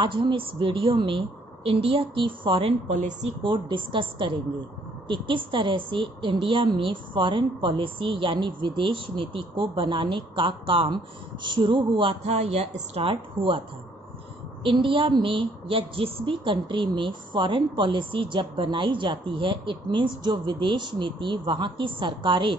आज हम इस वीडियो में इंडिया की फॉरेन पॉलिसी को डिस्कस करेंगे कि किस तरह से इंडिया में फॉरेन पॉलिसी यानी विदेश नीति को बनाने का काम शुरू हुआ था या स्टार्ट हुआ था। इंडिया में या जिस भी कंट्री में फॉरेन पॉलिसी जब बनाई जाती है, इट मीन्स जो विदेश नीति वहाँ की सरकारें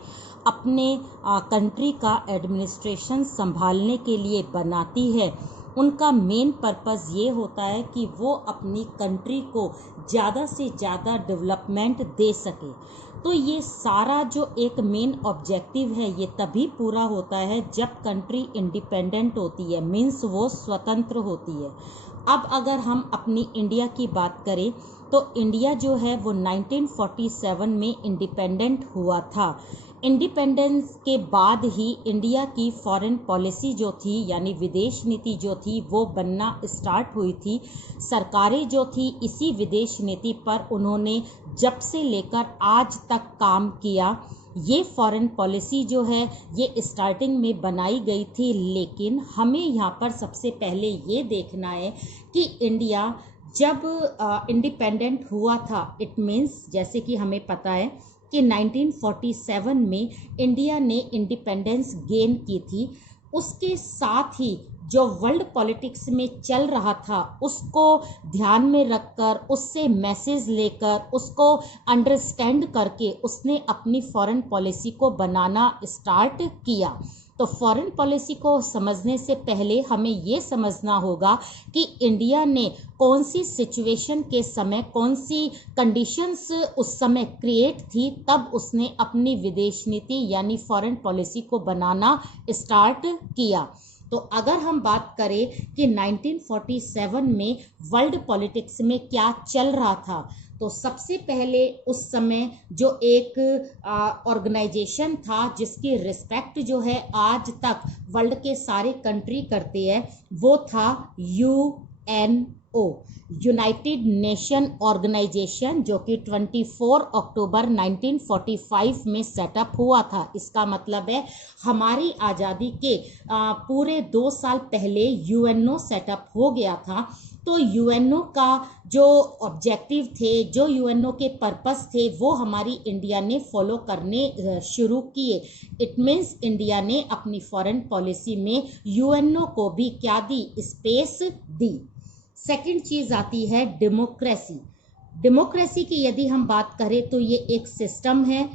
अपने कंट्री का एडमिनिस्ट्रेशन संभालने के लिए बनाती है, उनका मेन पर्पस ये होता है कि वो अपनी कंट्री को ज़्यादा से ज़्यादा डेवलपमेंट दे सके। तो ये सारा जो एक मेन ऑब्जेक्टिव है ये तभी पूरा होता है जब कंट्री इंडिपेंडेंट होती है, मीन्स वो स्वतंत्र होती है। अब अगर हम अपनी इंडिया की बात करें तो इंडिया जो है वो 1947 में इंडिपेंडेंट हुआ था। इंडिपेंडेंस के बाद ही इंडिया की फॉरेन पॉलिसी जो थी यानी विदेश नीति जो थी वो बनना स्टार्ट हुई थी। सरकारें जो थी इसी विदेश नीति पर उन्होंने जब से लेकर आज तक काम किया। ये फॉरेन पॉलिसी जो है ये स्टार्टिंग में बनाई गई थी, लेकिन हमें यहाँ पर सबसे पहले ये देखना है कि इंडिया जब इंडिपेंडेंट हुआ था, इट मीन्स जैसे कि हमें पता है कि 1947 में इंडिया ने इंडिपेंडेंस गेन की थी। उसके साथ ही जो वर्ल्ड पॉलिटिक्स में चल रहा था उसको ध्यान में रखकर, उससे मैसेज लेकर, उसको अंडरस्टैंड करके उसने अपनी फॉरेन पॉलिसी को बनाना स्टार्ट किया। तो फॉरेन पॉलिसी को समझने से पहले हमें ये समझना होगा कि इंडिया ने कौन सी सिचुएशन के समय, कौन सी कंडीशंस उस समय क्रिएट थी, तब उसने अपनी विदेश नीति यानी फॉरेन पॉलिसी को बनाना स्टार्ट किया। तो अगर हम बात करें कि 1947 में वर्ल्ड पॉलिटिक्स में क्या चल रहा था, तो सबसे पहले उस समय जो एक ऑर्गेनाइजेशन था जिसकी रिस्पेक्ट जो है आज तक वर्ल्ड के सारे कंट्री करते हैं, वो था यूएनओ, यूनाइटेड नेशन ऑर्गेनाइजेशन, जो कि 24 अक्टूबर 1945 में सेटअप हुआ था। इसका मतलब है हमारी आज़ादी के पूरे 2 साल पहले यूएनओ सेटअप हो गया था। तो यूएनओ का जो ऑब्जेक्टिव थे, जो यूएनओ के पर्पस थे, वो हमारी इंडिया ने फॉलो करने शुरू किए। इट मीन्स इंडिया ने अपनी फॉरेन पॉलिसी में यूएनओ को भी क्या दी, स्पेस दी। सेकंड चीज़ आती है डेमोक्रेसी। डेमोक्रेसी की यदि हम बात करें तो ये एक सिस्टम है।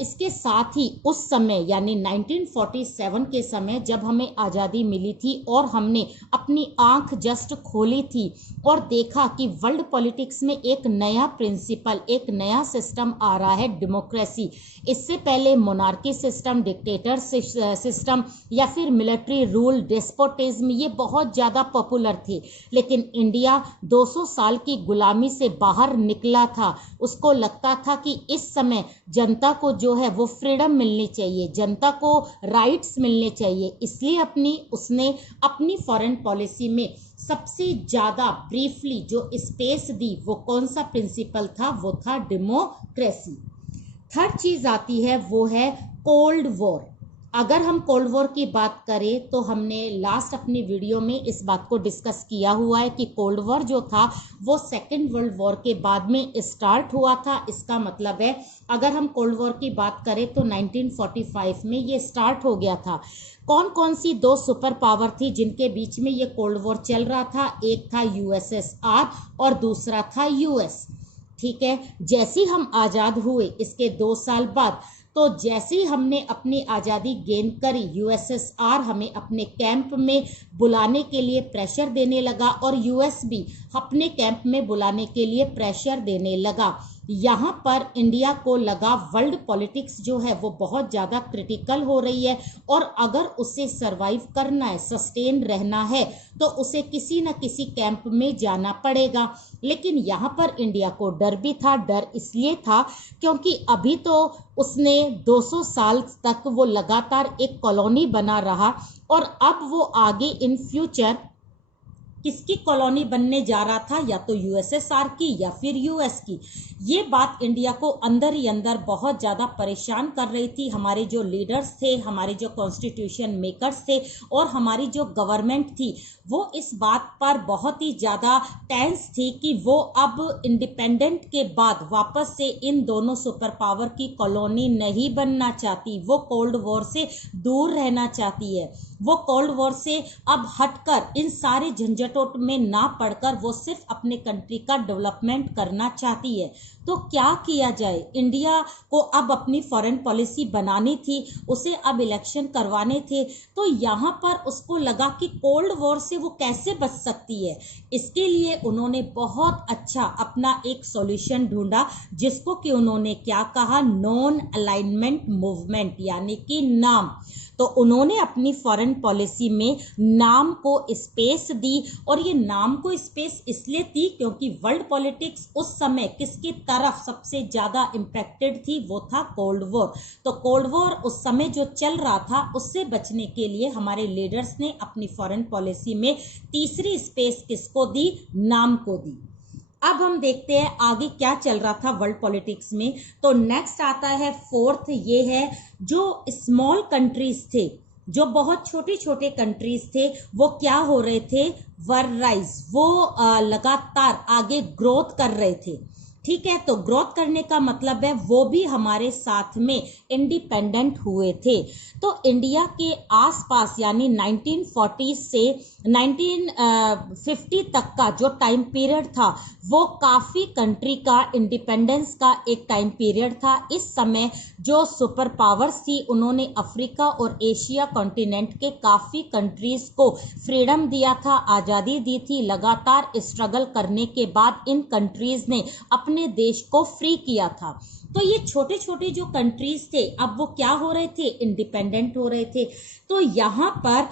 इसके साथ ही उस समय यानी 1947 के समय जब हमें आज़ादी मिली थी और हमने अपनी आंख जस्ट खोली थी और देखा कि वर्ल्ड पॉलिटिक्स में एक नया प्रिंसिपल, एक नया सिस्टम आ रहा है, डेमोक्रेसी। इससे पहले मोनार्की सिस्टम, डिक्टेटर सिस्टम या फिर मिलिट्री रूल, डेस्पोटिज्म, ये बहुत ज़्यादा पॉपुलर थे। लेकिन इंडिया 200 साल की गुलामी से बाहर निकला था। उसको लगता था कि इस समय जनता को जो है वो फ्रीडम मिलनी चाहिए, जनता को राइट्स मिलने चाहिए। इसलिए उसने अपनी फॉरेन पॉलिसी में सबसे ज़्यादा ब्रीफली जो स्पेस दी वो कौन सा प्रिंसिपल था, वो था डेमोक्रेसी। थर्ड चीज़ आती है वो है कोल्ड वॉर। अगर हम कोल्ड वॉर की बात करें तो हमने लास्ट अपनी वीडियो में इस बात को डिस्कस किया हुआ है कि कोल्ड वॉर जो था वो सेकेंड वर्ल्ड वॉर के बाद में स्टार्ट हुआ था। इसका मतलब है अगर हम कोल्ड वॉर की बात करें तो 1945 में ये स्टार्ट हो गया था। कौन कौन सी 2 सुपर पावर थी जिनके बीच में ये कोल्ड वॉर चल रहा था? एक था यूएसएसआर और दूसरा था यूएस। ठीक है, जैसे हम आज़ाद हुए इसके 2 साल बाद, तो जैसे ही हमने अपनी आज़ादी गेन करी, यूएसएसआर हमें अपने कैंप में बुलाने के लिए प्रेशर देने लगा और यूएस भी अपने कैंप में बुलाने के लिए प्रेशर देने लगा। यहाँ पर इंडिया को लगा वर्ल्ड पॉलिटिक्स जो है वो बहुत ज़्यादा क्रिटिकल हो रही है और अगर उसे सरवाइव करना है, सस्टेन रहना है, तो उसे किसी न किसी कैंप में जाना पड़ेगा। लेकिन यहाँ पर इंडिया को डर भी था। डर इसलिए था क्योंकि अभी तो उसने 200 साल तक वो लगातार एक कॉलोनी बना रहा और अब वो आगे इन फ्यूचर किसकी कॉलोनी बनने जा रहा था, या तो यूएसएसआर की या फिर यूएस की। ये बात इंडिया को अंदर ही अंदर बहुत ज़्यादा परेशान कर रही थी। हमारे जो लीडर्स थे, हमारे जो कॉन्स्टिट्यूशन मेकर्स थे और हमारी जो गवर्नमेंट थी, वो इस बात पर बहुत ही ज़्यादा टेंस थी कि वो अब इंडिपेंडेंट के बाद वापस से इन दोनों सुपर पावर की कॉलोनी नहीं बनना चाहती। वो कोल्ड वॉर से दूर रहना चाहती है। वो कोल्ड वॉर से अब हटकर इन सारे झंझटों में ना पड़कर वो सिर्फ अपने कंट्री का डेवलपमेंट करना चाहती है। तो क्या किया जाए? इंडिया को अब अपनी फॉरेन पॉलिसी बनानी थी, उसे अब इलेक्शन करवाने थे। तो यहाँ पर उसको लगा कि कोल्ड वॉर से वो कैसे बच सकती है। इसके लिए उन्होंने बहुत अच्छा अपना एक सॉल्यूशन ढूंढा, जिसको कि उन्होंने क्या कहा, नॉन अलाइनमेंट मूवमेंट, यानी कि नाम। तो उन्होंने अपनी फॉरेन पॉलिसी में नाम को स्पेस दी, और ये नाम को स्पेस इसलिए दी क्योंकि वर्ल्ड पॉलिटिक्स उस समय किसकी तरफ सबसे ज़्यादा इम्पैक्टेड थी, वो था कोल्ड वॉर। तो कोल्ड वॉर उस समय जो चल रहा था, उससे बचने के लिए हमारे लीडर्स ने अपनी फॉरेन पॉलिसी में तीसरी स्पेस किसको दी, नाम को दी। अब हम देखते हैं आगे क्या चल रहा था वर्ल्ड पॉलिटिक्स में। तो नेक्स्ट आता है फोर्थ, ये है जो स्मॉल कंट्रीज थे, जो बहुत छोटे छोटे कंट्रीज थे, वो क्या हो रहे थे, वर राइज, वो लगातार आगे ग्रोथ कर रहे थे। ठीक है, तो ग्रोथ करने का मतलब है वो भी हमारे साथ में इंडिपेंडेंट हुए थे। तो इंडिया के आसपास यानी 1940 से 1950 तक का जो टाइम पीरियड था, वो काफ़ी कंट्री का इंडिपेंडेंस का एक टाइम पीरियड था। इस समय जो सुपर पावर्स थी, उन्होंने अफ्रीका और एशिया कॉन्टिनेंट के काफ़ी कंट्रीज़ को फ्रीडम दिया था, आज़ादी दी थी। लगातार स्ट्रगल करने के बाद इन कंट्रीज़ ने अपने देश को फ्री किया था। तो ये छोटे छोटे जो कंट्रीज थे, अब वो क्या हो रहे थे, इंडिपेंडेंट हो रहे थे। तो यहाँ पर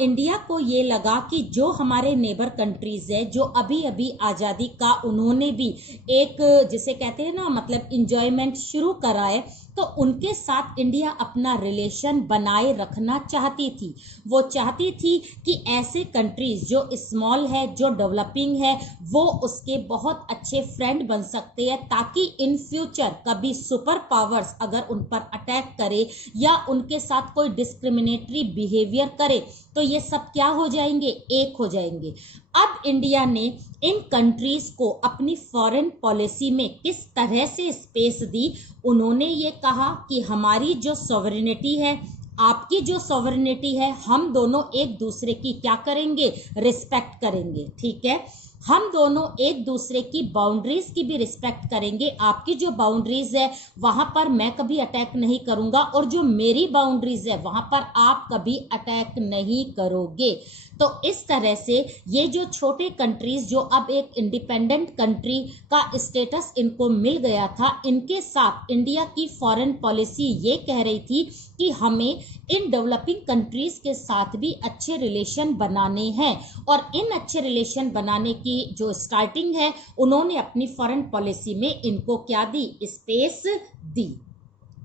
इंडिया को ये लगा कि जो हमारे नेबर कंट्रीज है, जो अभी अभी आज़ादी का उन्होंने भी एक, जिसे कहते हैं ना, मतलब इंजॉयमेंट शुरू करा है, तो उनके साथ इंडिया अपना रिलेशन बनाए रखना चाहती थी। वो चाहती थी कि ऐसे कंट्रीज जो स्मॉल है, जो डेवलपिंग है, वो उसके बहुत अच्छे फ्रेंड बन सकते हैं, ताकि इन फ्यूचर कभी सुपर पावर्स अगर उन पर अटैक करे या उनके साथ कोई डिस्क्रिमिनेटरी बिहेवियर करे, तो ये सब क्या हो जाएंगे, एक हो जाएंगे। अब इंडिया ने इन कंट्रीज को अपनी फॉरेन पॉलिसी में किस तरह से स्पेस दी, उन्होंने ये कहा कि हमारी जो सॉवरेनिटी है, आपकी जो सॉवरेनिटी है, हम दोनों एक दूसरे की क्या करेंगे, रिस्पेक्ट करेंगे। ठीक है, हम दोनों एक दूसरे की बाउंड्रीज की भी रिस्पेक्ट करेंगे। आपकी जो बाउंड्रीज है वहां पर मैं कभी अटैक नहीं करूंगा, और जो मेरी बाउंड्रीज है वहां पर आप कभी अटैक नहीं करोगे। तो इस तरह से ये जो छोटे कंट्रीज, जो अब एक इंडिपेंडेंट कंट्री का स्टेटस इनको मिल गया था, इनके साथ इंडिया की फॉरेन पॉलिसी ये कह रही थी कि हमें इन डेवलपिंग कंट्रीज के साथ भी अच्छे रिलेशन बनाने हैं। और इन अच्छे रिलेशन बनाने की जो स्टार्टिंग है, उन्होंने अपनी फॉरेन पॉलिसी में इनको क्या दी, स्पेस दी।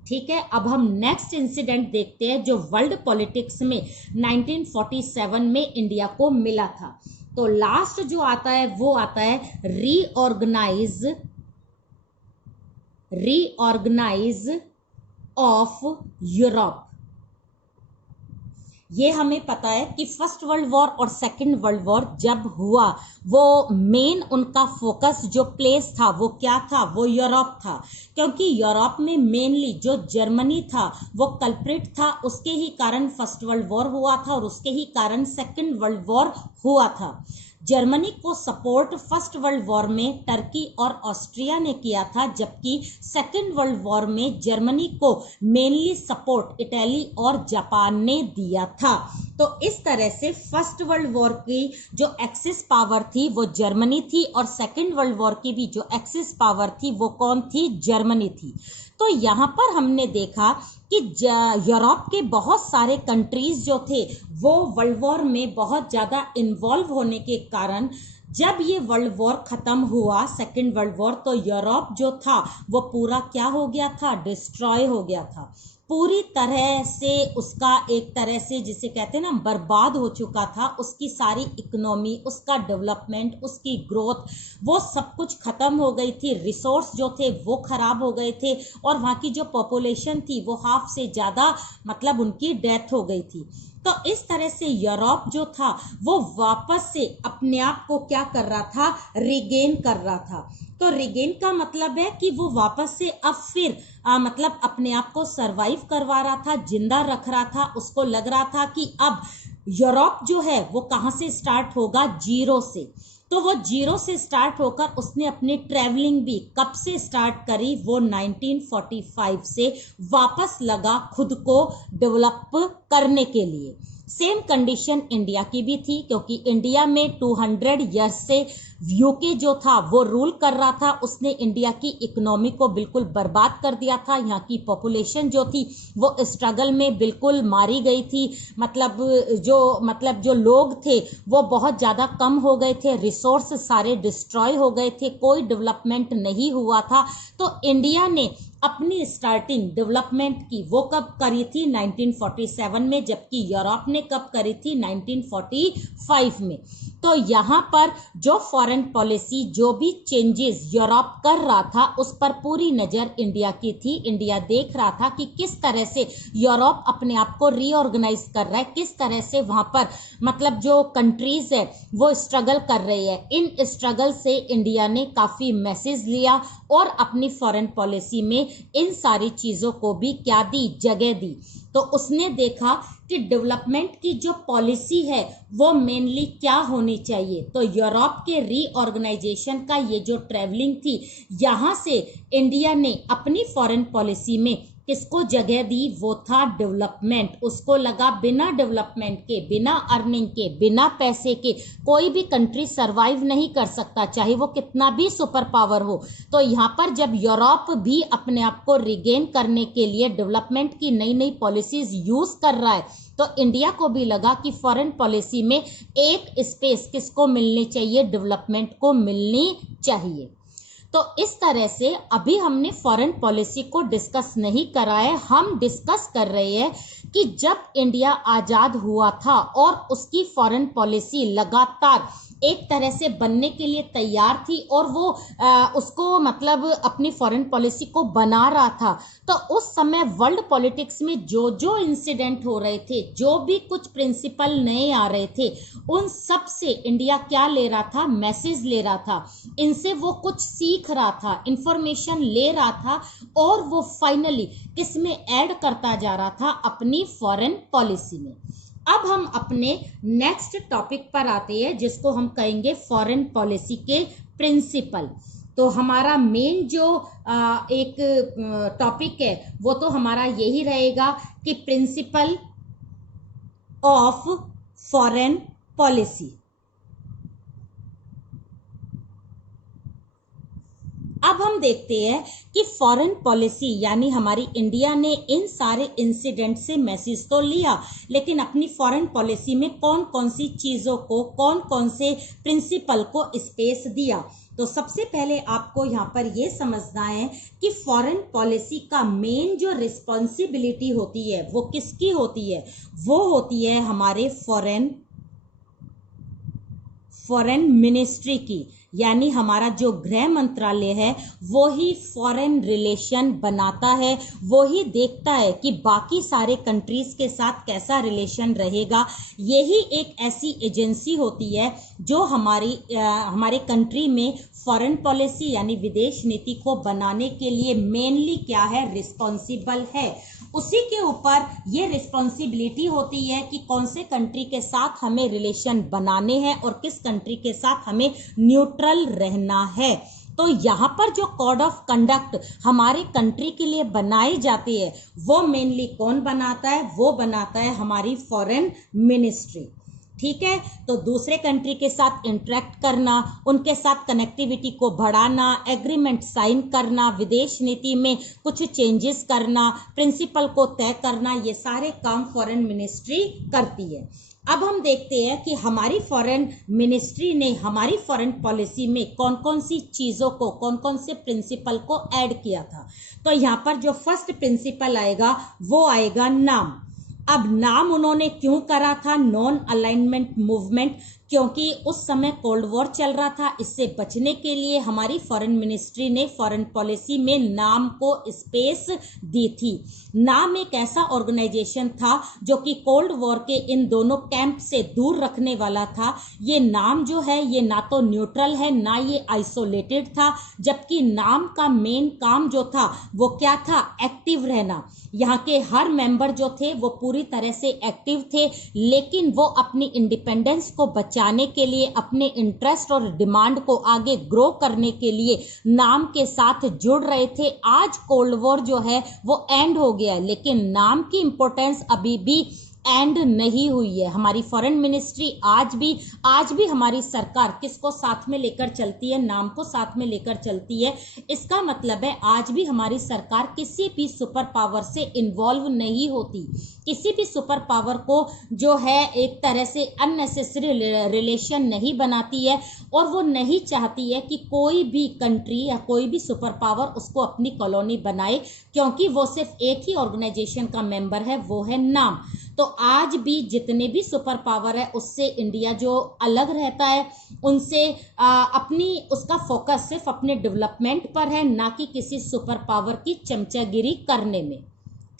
ठीक है, अब हम नेक्स्ट इंसिडेंट देखते हैं जो वर्ल्ड पॉलिटिक्स में 1947 में इंडिया को मिला था। तो लास्ट जो आता है वो आता है रीऑर्गेनाइज ऑफ यूरोप। ये हमें पता है कि फर्स्ट वर्ल्ड वॉर और सेकंड वर्ल्ड वॉर जब हुआ, वो मेन उनका फोकस जो प्लेस था वो क्या था, वो यूरोप था। क्योंकि यूरोप में मेनली जो जर्मनी था वो कल्प्रिट था, उसके ही कारण फर्स्ट वर्ल्ड वॉर हुआ था और उसके ही कारण सेकंड वर्ल्ड वॉर हुआ था। जर्मनी को सपोर्ट फर्स्ट वर्ल्ड वॉर में टर्की और ऑस्ट्रिया ने किया था, जबकि सेकंड वर्ल्ड वॉर में जर्मनी को मेनली सपोर्ट इटली और जापान ने दिया था। तो इस तरह से फर्स्ट वर्ल्ड वॉर की जो एक्सिस पावर थी वो जर्मनी थी, और सेकंड वर्ल्ड वॉर की भी जो एक्सिस पावर थी वो कौन थी, जर्मनी थी। तो यहाँ पर हमने देखा कि यूरोप के बहुत सारे कंट्रीज जो थे वो वर्ल्ड वॉर में बहुत ज़्यादा इन्वॉल्व होने के कारण जब ये वर्ल्ड वॉर खत्म हुआ, सेकेंड वर्ल्ड वॉर, तो यूरोप जो था वो पूरा क्या हो गया था, डिस्ट्रॉय हो गया था। पूरी तरह से उसका एक तरह से जिसे कहते हैं ना बर्बाद हो चुका था। उसकी सारी इकोनॉमी, उसका डेवलपमेंट, उसकी ग्रोथ, वो सब कुछ खत्म हो गई थी। रिसोर्स जो थे वो खराब हो गए थे और वहाँ की जो पॉपुलेशन थी वो हाफ से ज़्यादा मतलब उनकी डेथ हो गई थी। तो इस तरह से यूरोप जो था वो वापस से अपने आप को क्या कर रहा था, रिगेन कर रहा था। तो रिगेन का मतलब है कि वो वापस से अब फिर मतलब अपने आप को सरवाइव करवा रहा था, जिंदा रख रहा था। उसको लग रहा था कि अब यूरोप जो है वो कहाँ से स्टार्ट होगा, जीरो से। तो वो जीरो से स्टार्ट होकर उसने अपनी ट्रैवलिंग भी कब से स्टार्ट करी, वो 1945 से वापस लगा खुद को डेवलप करने के लिए। सेम कंडीशन इंडिया की भी थी, क्योंकि इंडिया में 200 ईयर्स से यूके जो था वो रूल कर रहा था। उसने इंडिया की इकोनॉमी को बिल्कुल बर्बाद कर दिया था। यहाँ की पॉपुलेशन जो थी वो स्ट्रगल में बिल्कुल मारी गई थी। मतलब जो लोग थे वो बहुत ज़्यादा कम हो गए थे, रिसोर्स सारे डिस्ट्रॉय हो गए थे, कोई डेवलपमेंट नहीं हुआ था। तो इंडिया ने अपनी स्टार्टिंग डेवलपमेंट की वो कब करी थी, 1947 में, जबकि यूरोप ने कब करी थी, 1945 में। तो यहाँ पर जो फॉरेन पॉलिसी, जो भी चेंजेस यूरोप कर रहा था उस पर पूरी नज़र इंडिया की थी। इंडिया देख रहा था कि किस तरह से यूरोप अपने आप को रीऑर्गेनाइज कर रहा है, किस तरह से वहाँ पर मतलब जो कंट्रीज है वो स्ट्रगल कर रही है। इन स्ट्रगल से इंडिया ने काफ़ी मैसेज लिया और अपनी फॉरेन पॉलिसी में इन सारी चीज़ों को भी क्या दी, जगह दी। तो उसने देखा कि डेवलपमेंट की जो पॉलिसी है वो मेनली क्या होनी चाहिए। तो यूरोप के रीऑर्गेनाइजेशन का ये जो ट्रैवलिंग थी, यहाँ से इंडिया ने अपनी फॉरेन पॉलिसी में किसको जगह दी, वो था डेवलपमेंट। उसको लगा बिना डेवलपमेंट के, बिना अर्निंग के, बिना पैसे के कोई भी कंट्री सरवाइव नहीं कर सकता, चाहे वो कितना भी सुपर पावर हो। तो यहाँ पर जब यूरोप भी अपने आप को रिगेन करने के लिए डेवलपमेंट की नई नई पॉलिसीज यूज कर रहा है, तो इंडिया को भी लगा कि फॉरेन पॉलिसी में एक स्पेस किसको मिलनी चाहिए, डेवलपमेंट को मिलनी चाहिए। तो इस तरह से अभी हमने फॉरेन पॉलिसी को डिस्कस नहीं करा है, हम डिस्कस कर रहे हैं कि जब इंडिया आज़ाद हुआ था और उसकी फॉरेन पॉलिसी लगातार एक तरह से बनने के लिए तैयार थी और वो उसको मतलब अपनी फॉरेन पॉलिसी को बना रहा था। तो उस समय वर्ल्ड पॉलिटिक्स में जो जो इंसिडेंट हो रहे थे, जो भी कुछ प्रिंसिपल नए आ रहे थे, उन सब से इंडिया क्या ले रहा था, मैसेज ले रहा था। इनसे वो कुछ सीख रहा था, इंफॉर्मेशन ले रहा था और वो फाइनली किस में ऐड करता जा रहा था, अपनी फॉरेन पॉलिसी में। अब हम अपने नेक्स्ट टॉपिक पर आते हैं, जिसको हम कहेंगे फॉरेन पॉलिसी के प्रिंसिपल। तो हमारा मेन जो एक टॉपिक है वो तो हमारा यही रहेगा कि प्रिंसिपल ऑफ फॉरेन पॉलिसी। अब हम देखते हैं कि फॉरेन पॉलिसी यानी हमारी इंडिया ने इन सारे इंसिडेंट से मैसेज तो लिया, लेकिन अपनी फॉरेन पॉलिसी में कौन कौन सी चीज़ों को, कौन कौन से प्रिंसिपल को स्पेस दिया। तो सबसे पहले आपको यहाँ पर ये समझना है कि फॉरेन पॉलिसी का मेन जो रिस्पॉन्सिबिलिटी होती है वो किसकी होती है, वो होती है हमारे फॉरेन मिनिस्ट्री की। यानी हमारा जो गृह मंत्रालय है वो ही फॉरेन रिलेशन बनाता है, वो ही देखता है कि बाकी सारे कंट्रीज के साथ कैसा रिलेशन रहेगा। यही एक ऐसी एजेंसी होती है जो हमारे कंट्री में फॉरेन पॉलिसी यानी विदेश नीति को बनाने के लिए मेनली क्या है, रिस्पॉन्सिबल है। उसी के ऊपर ये रिस्पॉन्सिबिलिटी होती है कि कौन से कंट्री के साथ हमें रिलेशन बनाने हैं और किस कंट्री के साथ हमें न्यूट्रल रहना है। तो यहाँ पर जो कोड ऑफ कंडक्ट हमारे कंट्री के लिए बनाए जाते हैं वो मेनली कौन बनाता है, वो बनाता है हमारी फॉरेन मिनिस्ट्री। ठीक है। तो दूसरे कंट्री के साथ इंटरेक्ट करना, उनके साथ कनेक्टिविटी को बढ़ाना, एग्रीमेंट साइन करना, विदेश नीति में कुछ चेंजेस करना, प्रिंसिपल को तय करना, ये सारे काम फॉरेन मिनिस्ट्री करती है। अब हम देखते हैं कि हमारी फॉरेन मिनिस्ट्री ने हमारी फॉरेन पॉलिसी में कौन कौन सी चीज़ों को, कौन कौन से प्रिंसिपल को ऐड किया था। तो यहाँ पर जो फर्स्ट प्रिंसिपल आएगा वो आएगा नाम। अब नाम उन्होंने क्यों करा था नॉन अलाइनमेंट मूवमेंट, क्योंकि उस समय कोल्ड वॉर चल रहा था। इससे बचने के लिए हमारी फॉरेन मिनिस्ट्री ने फॉरेन पॉलिसी में नाम को स्पेस दी थी। नाम एक ऐसा ऑर्गेनाइजेशन था जो कि कोल्ड वॉर के इन दोनों कैंप से दूर रखने वाला था। ये नाम जो है ये ना तो न्यूट्रल है ना ये आइसोलेटेड था, जबकि नाम का मेन काम जो था वो क्या था, एक्टिव रहना। यहाँ के हर मेंबर जो थे वो पूरी तरह से एक्टिव थे, लेकिन वो अपनी इंडिपेंडेंस को बचाने के लिए, अपने इंटरेस्ट और डिमांड को आगे ग्रो करने के लिए नाम के साथ जुड़ रहे थे। आज कोल्ड वॉर जो है वो एंड हो गया, लेकिन नाम की इंपॉर्टेंस अभी भी एंड नहीं हुई है। हमारी फॉरेन मिनिस्ट्री आज भी हमारी सरकार किसको साथ में लेकर चलती है, नाम को साथ में लेकर चलती है। इसका मतलब है आज भी हमारी सरकार किसी भी सुपर पावर से इन्वॉल्व नहीं होती, किसी भी सुपर पावर को जो है एक तरह से अननेसेसरी रिलेशन नहीं बनाती है, और वो नहीं चाहती है कि कोई भी कंट्री या कोई भी सुपर पावर उसको अपनी कॉलोनी बनाए, क्योंकि वो सिर्फ एक ही ऑर्गेनाइजेशन का मेंबर है, वो है नाम। तो आज भी जितने भी सुपर पावर है उससे इंडिया जो अलग रहता है, उनसे उसका फोकस सिर्फ अपने डेवलपमेंट पर है, ना कि किसी सुपर पावर की चमचागिरी करने में।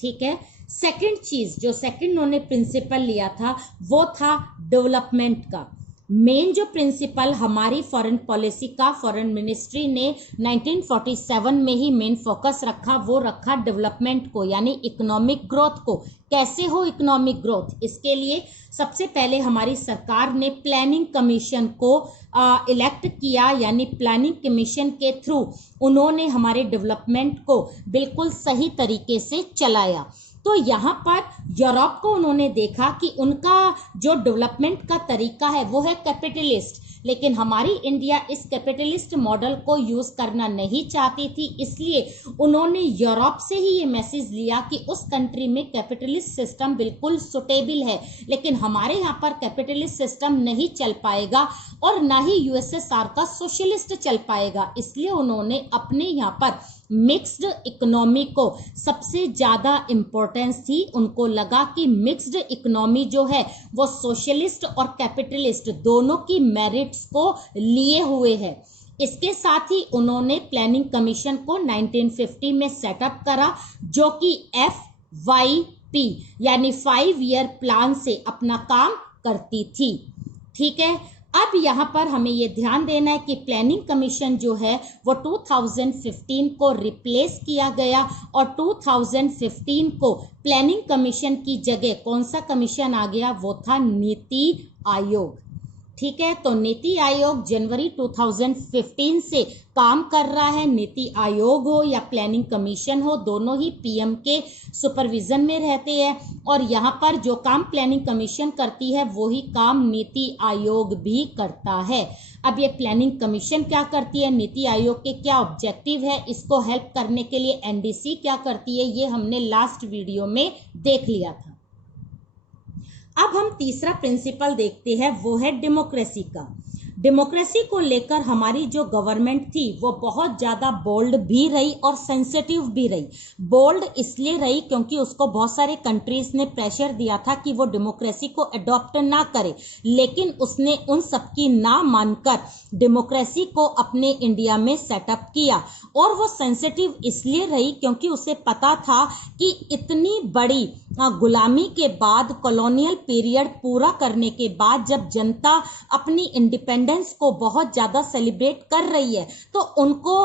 ठीक है। सेकंड चीज, जो सेकंड उन्होंने प्रिंसिपल लिया था वो था डेवलपमेंट का। मेन जो प्रिंसिपल हमारी फॉरेन पॉलिसी का फॉरेन मिनिस्ट्री ने 1947 में ही मेन फोकस रखा, वो रखा डेवलपमेंट को, यानी इकोनॉमिक ग्रोथ को। कैसे हो इकोनॉमिक ग्रोथ, इसके लिए सबसे पहले हमारी सरकार ने प्लानिंग कमीशन को इलेक्ट किया, यानी प्लानिंग कमीशन के थ्रू उन्होंने हमारे डेवलपमेंट को बिल्कुल सही तरीके से चलाया। तो यहाँ पर यूरोप को उन्होंने देखा कि उनका जो डेवलपमेंट का तरीका है वो है कैपिटलिस्ट, लेकिन हमारी इंडिया इस कैपिटलिस्ट मॉडल को यूज करना नहीं चाहती थी। इसलिए उन्होंने यूरोप से ही ये मैसेज लिया कि उस कंट्री में कैपिटलिस्ट सिस्टम बिल्कुल सुटेबल है, लेकिन हमारे यहाँ पर कैपिटलिस्ट सिस्टम नहीं चल पाएगा और ना ही यूएसएसआर का सोशलिस्ट चल पाएगा। इसलिए उन्होंने अपने यहाँ पर मिक्स्ड इकोनॉमी को सबसे ज्यादा इंपॉर्टेंस थी। उनको लगा कि मिक्स्ड इकोनॉमी जो है वो सोशलिस्ट और कैपिटलिस्ट दोनों की मेरिट्स को लिए हुए है। इसके साथ ही उन्होंने प्लानिंग कमीशन को 1950 में सेटअप करा, जो कि FYP यानी 5 ईयर प्लान से अपना काम करती थी। ठीक है। अब यहाँ पर हमें ये ध्यान देना है कि प्लानिंग कमीशन जो है वो 2015 को रिप्लेस किया गया, और 2015 को प्लानिंग कमीशन की जगह कौन सा कमीशन आ गया, वो था नीति आयोग। ठीक है। तो नीति आयोग जनवरी 2015 से काम कर रहा है। नीति आयोग हो या प्लानिंग कमीशन हो, दोनों ही पीएम के सुपरविजन में रहते हैं, और यहाँ पर जो काम प्लानिंग कमीशन करती है वही काम नीति आयोग भी करता है। अब ये प्लानिंग कमीशन क्या करती है, नीति आयोग के क्या ऑब्जेक्टिव है, इसको हेल्प करने के लिए एनडीसी क्या करती है, ये हमने लास्ट वीडियो में देख लिया था। अब हम तीसरा प्रिंसिपल देखते हैं, वो है डेमोक्रेसी का। डेमोक्रेसी को लेकर हमारी जो गवर्नमेंट थी वो बहुत ज़्यादा बोल्ड भी रही और सेंसिटिव भी रही। बोल्ड इसलिए रही क्योंकि उसको बहुत सारे कंट्रीज ने प्रेशर दिया था कि वो डेमोक्रेसी को अडॉप्ट ना करे, लेकिन उसने उन सबकी ना मानकर डेमोक्रेसी को अपने इंडिया में सेटअप किया। और वो सेंसिटिव इसलिए रही क्योंकि उसे पता था कि इतनी बड़ी गुलामी के बाद, कॉलोनियल पीरियड पूरा करने के बाद, जब जनता अपनी इंडिपेंडेंस को बहुत ज़्यादा सेलिब्रेट कर रही है, तो उनको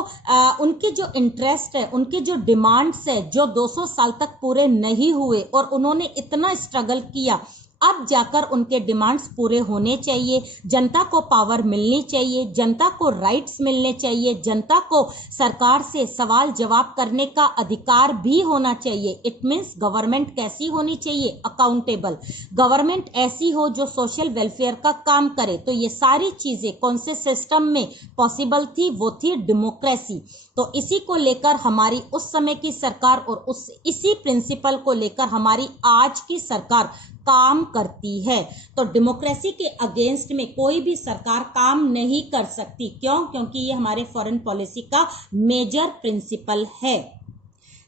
उनके जो इंटरेस्ट है, उनके जो डिमांड्स है, जो 200 साल तक पूरे नहीं हुए और उन्होंने इतना स्ट्रगल किया, अब जाकर उनके डिमांड्स पूरे होने चाहिए, जनता को पावर मिलनी चाहिए, जनता को राइट्स मिलने चाहिए, जनता को सरकार से सवाल जवाब करने का अधिकार भी होना चाहिए। इट मीन्स गवर्नमेंट कैसी होनी चाहिए? अकाउंटेबल गवर्नमेंट, ऐसी हो जो सोशल वेलफेयर का काम करे। तो ये सारी चीजें कौन से सिस्टम में पॉसिबल थी? वो थी डेमोक्रेसी। तो इसी को लेकर हमारी उस समय की सरकार और इसी प्रिंसिपल को लेकर हमारी आज की सरकार काम करती है। तो डेमोक्रेसी के अगेंस्ट में कोई भी सरकार काम नहीं कर सकती। क्यों? क्योंकि ये हमारे फॉरेन पॉलिसी का मेजर प्रिंसिपल है।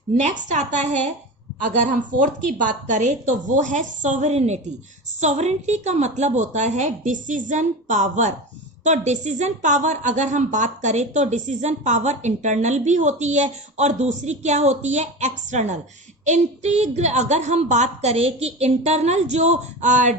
नेक्स्ट आता है, अगर हम फोर्थ की बात करें तो वो है सॉवरेनिटी। सॉवरेनिटी का मतलब होता है डिसीजन पावर। तो डिसीजन पावर अगर हम बात करें तो डिसीजन पावर इंटरनल भी होती है और दूसरी क्या होती है? एक्सटर्नल। अगर हम बात करें कि इंटरनल जो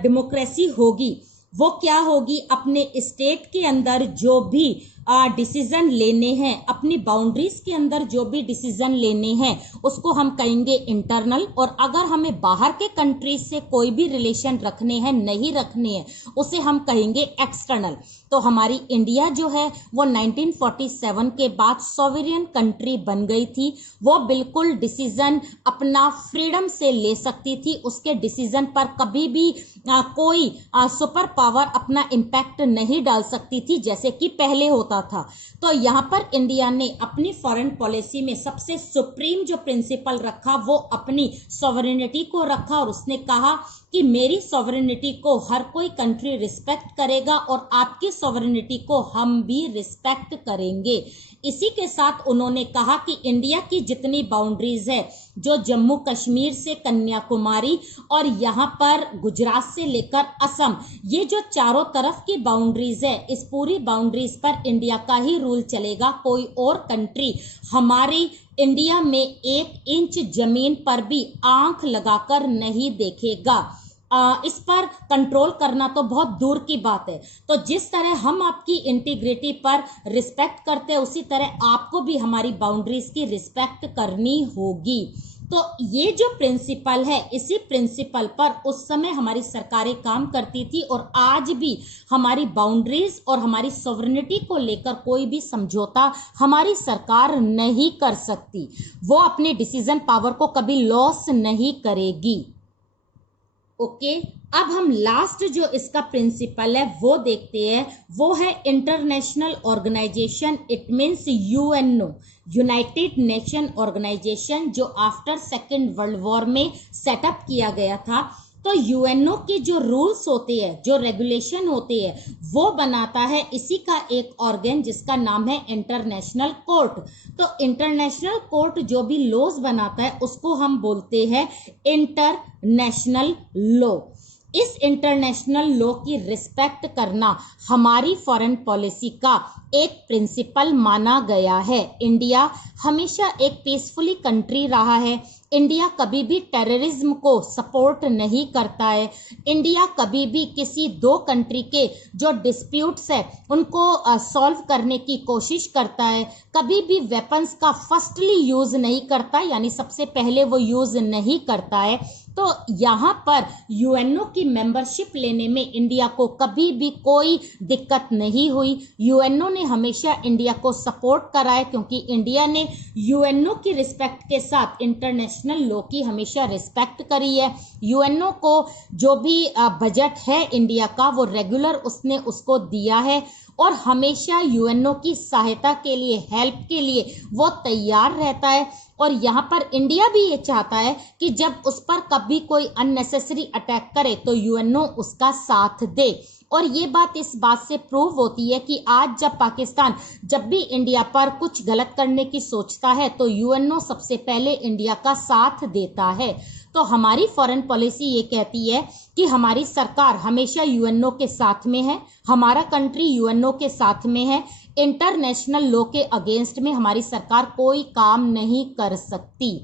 डेमोक्रेसी होगी वो क्या होगी? अपने स्टेट के अंदर जो भी डिसीजन लेने हैं, अपनी बाउंड्रीज के अंदर जो भी डिसीजन लेने हैं उसको हम कहेंगे इंटरनल। और अगर हमें बाहर के कंट्रीज से कोई भी रिलेशन रखने हैं, नहीं रखने हैं, उसे हम कहेंगे एक्सटर्नल। तो हमारी इंडिया जो है वो 1947 के बाद सॉवरेन कंट्री बन गई थी। वो बिल्कुल डिसीजन अपना फ्रीडम से ले सकती थी। उसके डिसीजन पर कभी भी कोई सुपर पावर अपना इम्पैक्ट नहीं डाल सकती थी जैसे कि पहले होता था। तो यहाँ पर इंडिया ने अपनी फॉरेन पॉलिसी में सबसे सुप्रीम जो प्रिंसिपल रखा वो अपनी सॉवरेनिटी को रखा और उसने कहा कि मेरी सॉवरेनिटी को हर कोई कंट्री रिस्पेक्ट करेगा और आपकी सॉवरेनिटी को हम भी रिस्पेक्ट करेंगे। इसी के साथ उन्होंने कहा कि इंडिया की जितनी बाउंड्रीज है, जो जम्मू कश्मीर से कन्याकुमारी और यहाँ पर गुजरात से लेकर असम, ये जो चारों तरफ की बाउंड्रीज है, इस पूरी बाउंड्रीज पर इंडिया का ही रूल चलेगा। कोई और कंट्री हमारी इंडिया में 1 इंच जमीन पर भी आंख लगाकर नहीं देखेगा। इस पर कंट्रोल करना तो बहुत दूर की बात है। तो जिस तरह हम आपकी इंटीग्रिटी पर रिस्पेक्ट करते हैं उसी तरह आपको भी हमारी बाउंड्रीज की रिस्पेक्ट करनी होगी। तो ये जो प्रिंसिपल है, इसी प्रिंसिपल पर उस समय हमारी सरकारें काम करती थी और आज भी हमारी बाउंड्रीज और हमारी सॉवरेनिटी को लेकर कोई भी समझौता हमारी सरकार नहीं कर सकती। वो अपनी डिसीजन पावर को कभी लॉस नहीं करेगी। ओके, अब हम लास्ट जो इसका प्रिंसिपल है वो देखते हैं। वो है international organisation. It means UNO, United Nation Organisation, जो आफ्टर सेकेंड वर्ल्ड वॉर में सेटअप किया गया था। तो यूएनओ के जो रूल्स होते हैं, जो रेगुलेशन होते हैं, वो बनाता है इसी का एक ऑर्गन जिसका नाम है इंटरनेशनल कोर्ट। तो इंटरनेशनल कोर्ट जो भी लॉज बनाता है उसको हम बोलते हैं इंटरनेशनल लॉ। इस इंटरनेशनल लॉ की रिस्पेक्ट करना हमारी फॉरेन पॉलिसी का एक प्रिंसिपल माना गया है। इंडिया हमेशा एक पीसफुली कंट्री रहा है। इंडिया कभी भी टेररिज्म को सपोर्ट नहीं करता है। इंडिया कभी भी किसी 2 कंट्री के जो डिस्प्यूट्स है उनको सॉल्व करने की कोशिश करता है। कभी भी वेपन्स का फर्स्टली यूज नहीं करता, यानी सबसे पहले वो यूज नहीं करता है। तो यहाँ पर यूएनओ की मेंबरशिप लेने में इंडिया को कभी भी कोई दिक्कत नहीं हुई। यूएनओ ने हमेशा इंडिया को सपोर्ट करा है क्योंकि इंडिया ने यूएनओ की रिस्पेक्ट के साथ इंटरनेशनल लॉ की हमेशा रिस्पेक्ट करी है। यूएनओ को जो भी बजट है इंडिया का वो रेगुलर उसने उसको दिया है और हमेशा यूएनओ की सहायता के लिए, हेल्प के लिए वो तैयार रहता है। और यहाँ पर इंडिया भी ये चाहता है कि जब उस पर कभी कोई अननेसेसरी अटैक करे तो यूएनओ उसका साथ दे। और ये बात इस बात से प्रूव होती है कि आज जब पाकिस्तान जब भी इंडिया पर कुछ गलत करने की सोचता है तो यूएनओ सबसे पहले इंडिया का साथ देता है। तो हमारी फॉरेन पॉलिसी ये कहती है कि हमारी सरकार हमेशा यूएनओ के साथ में है, हमारा कंट्री यूएनओ के साथ में है। इंटरनेशनल लॉ के अगेंस्ट में हमारी सरकार कोई काम नहीं कर सकती।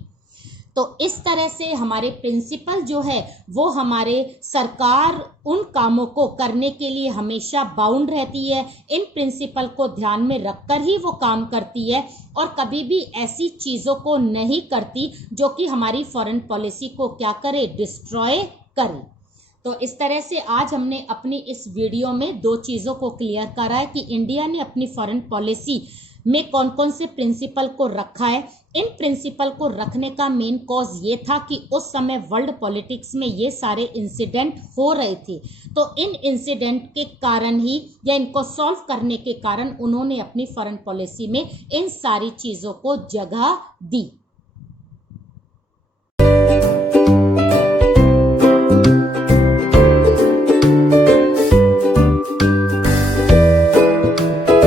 तो इस तरह से हमारे प्रिंसिपल जो है वो हमारे सरकार उन कामों को करने के लिए हमेशा बाउंड रहती है। इन प्रिंसिपल को ध्यान में रखकर ही वो काम करती है और कभी भी ऐसी चीज़ों को नहीं करती जो कि हमारी फॉरेन पॉलिसी को क्या करे, डिस्ट्रॉय करे। तो इस तरह से आज हमने अपनी इस वीडियो में दो चीज़ों को क्लियर करा है कि इंडिया ने अपनी फॉरेन पॉलिसी में कौन कौन से प्रिंसिपल को रखा है। इन प्रिंसिपल को रखने का मेन कॉज ये था कि उस समय वर्ल्ड पॉलिटिक्स में ये सारे इंसिडेंट हो रहे थे, तो इन इंसिडेंट के कारण ही या इनको सॉल्व करने के कारण उन्होंने अपनी फॉरेन पॉलिसी में इन सारी चीज़ों को जगह दी।